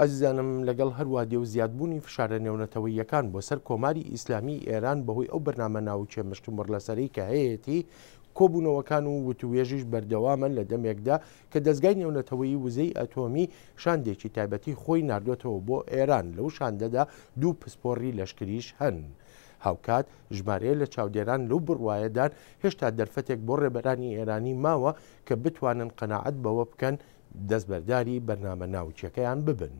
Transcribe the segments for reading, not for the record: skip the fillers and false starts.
ئازیزانم لەگەڵ هەروە دێو زیادبوونی فشارە نێونەتەوەییەکان بۆ سەر کۆماری ئیسلامی ئێران بەهۆی ئەو بەرنامە ناوچێ مشتومڕ لەسەری کە هەیەی کۆبوونەوەکان و وتوێژیش بەردەوامە لە دەمێکدا کە دەستگای نێونەتەوەیی وزەی ئەتۆمی شاندێکی تایبەتی خۆی ناردوێتەوە بۆ ئێران. لەو شاندەدا دوو پسپۆڕی لەشکریش هەن. هاوکات ژمارەیە لە چاودێران لەو بڕوایەدان هێشتا دەرفەتێک بۆ ڕێبەرانی ئێرانی ماوە کە بتوانن قەناعەت بەوە بکەن دەستبەرداری بەرنامە ناوچەکەیان ببن.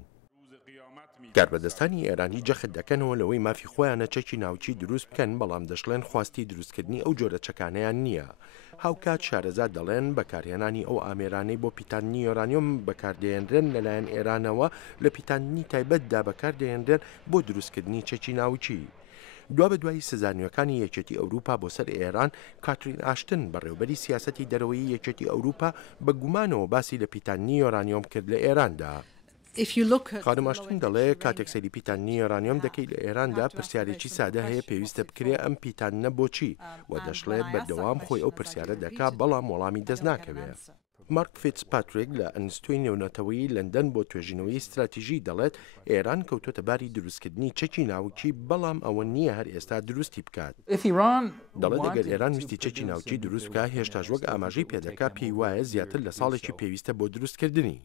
کاربەدەستانی ئێرانی جەخت دەکەنەوە لەوەی مافی خۆیانە چەکی ناوچی دروست بکەن، بەڵام دەشڵێن خواستی دروستکردنی ئەو جۆرە چەکانیان نییە. هاوکات شارەزاد دەڵێن بەکارهێنانی ئەو ئامێرانەی بۆ پیتانی یۆرانیۆم بەکاردێنرێن لەلایەن ئێرانەوە لە پیتانی تایبەتدا بەکاردێنرێن بۆ دروستکردنی چەکی ناوچی. دوا بە دوایی سزانیەکانی یەکێتی ئەوروپا بۆ سەر ئێران، کاترین ئاشتن بەڕێوەبەری سیاسەتی دەرەوەی یەکێتی ئەوروپا بە گومانەوە باسی لە پیتانی یۆرانیۆم کرد لە ئێراندا. خانم ئاشتن دەڵێ کاتێک سەری پیتانی یۆرانیۆم دەکەی لە ئێراندا پرسیارێکی سادە هەیە پێویستە بکرێ ئەم پیتانە بۆچی، و دەشڵێت بەردەوام خۆی ئەو پرسیارە دەکا بەڵام وەڵامی دەست ناکەوێت. مارک فیتزپاتریک لە ئەنستۆی نێونەتەوەیی لەندەن بۆ توێژینەوەی استراتیژی دەڵێت ئێران کەوتۆتە باری دروستکردنی چەکی ناوچی، بەڵام ئەوە نییە هەر ئێستا دروستی بکات. دەڵێت ئەگەر ئێران ویستی چەکی ناوچی دروست بکات، هێشتاش وەک ئاماژەی پێدەکا پێی وایە زیاتر لە ساڵێکی پێویستە بۆ دروستکردنی.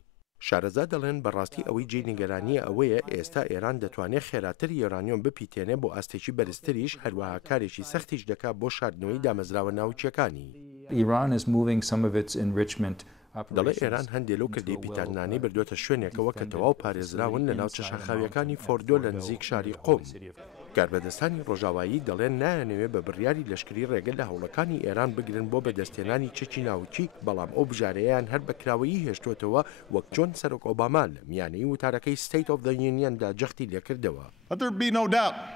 شارەزاد دەڵێن بەڕاستی ئەوەی جێ نیگەرانیە ئەوەیە ئێستا ئێران دەتوانێت خێراتر یۆرانیۆم بپیتێنێ بۆ ئاستێکی بەرزتریش، هەروەها کارێکی سەختیش دەکات بۆ شاردنەوەی دامەزراوە ناوچیەکانی. دەڵێ ئێران هەندێک لەو کردەی پیتانانەی بردوێتە شوێنێکەوە کە تەواو پارێزراون لە ناوچە شاخاویەکانی فۆردۆ لە نزیک شاری قۆم. کاربەدەستانی ڕۆژاوایی دەڵێن نایانەوێت بە بڕیاری لەشکری ڕێگە لە هەوڵەکانی ئێران بگرن بۆ بەدەستێنانی چەکی ناوچی، بەڵام ئەو بژارەیان هەر بەکراوەیی هێشتوتەوە، وەک چۆن سەرۆک ئۆباما لە میانەی وتارەکەی ستیت ئۆف دە یونیەندا جەختی لێکردەوە.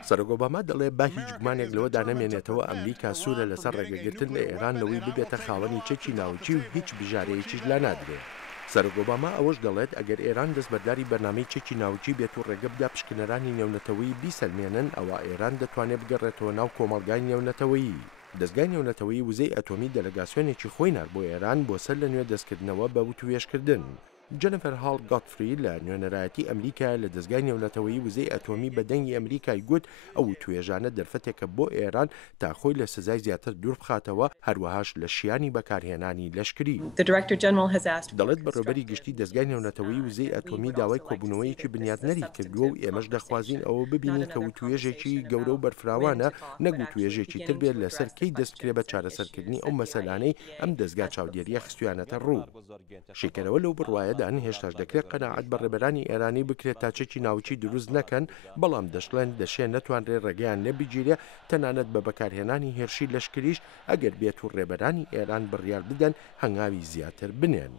سەرۆک ئۆباما دەڵێ با هیچ گومانێک لەوەدا نەمێنێتەوە ئەمریکا سوورە لەسەر ڕێگەگرتن لە ئێران لەوەی ببێتە خاوەنی چەکی ناوچی و هیچ بژارەیەکیش لا نادرێت. سەرۆک ئۆباما ئەوەش دەڵێت ئەگەر ئێران دەستبەرداری بەرنامەی چەکی ناوچی بێت و ڕێگە بدات پشکنەرانی نێونەتەوەیی بیسەلمێنن، ئەوە ئێران دەتوانێت بگەڕێتەوە ناو کۆمەڵگای نێونەتەوەیی. دەستگای نێونەتەوەیی وزەی ئەتۆمی دەلەگاسیۆنێکی خۆی نار بۆ ئێران بۆ سەر لە نوێ دەستکردنەوە بە وتوێژکردن. جەنەفەر هاڵ گۆتفری لە نوێنەرایەتی ئەمریکا لە دەستگای نێونەتەوەیی وزەی ئەتۆمی بە دەنگی ئەمریکای گوت ئەو توێژانە دەرفەتێکە بۆ ئێران تا خۆی لە سزای زیاتر دوور بخاتەوە، هەروەهاش لە شیانی بەکارهێنانی لەشکری. دەڵێت بەڕێوەبەری گشتی دەستگای نێونەتەوەیی وزەی ئەتۆمی داوای کۆبوونەوەیەکی بنیادنەری کردووە و ئێمەش دەخوازین ئەوە ببینین کە وتوێژێکی گەورە و بەرفراوانە، نەک وتوێژێکی تر بێت لەسەر کەی دەستکرێ بە چارەسەرکردنی ئەو مەسەلانەی ئەم دەستگا چاودێریە خستویانەتە ڕوو. شێکەرەوە لەو بڕوایەدان هێشتاش دەکرێت قەناعەت بە ڕێبەرانی ئێرانی بکرێت تا چەکی ناوچی دروست نەکەن، بەڵام دەشڵێن دەشێن نەتوانرێت ڕێگەیان لێبیگیرێ، تەنانەت بە بەکارهێنانی هێرشی لەشکریش ئەگەر بێت و ڕێبەرانی ئێران بڕیار بدەن هەنگاوی زیاتر بنێن.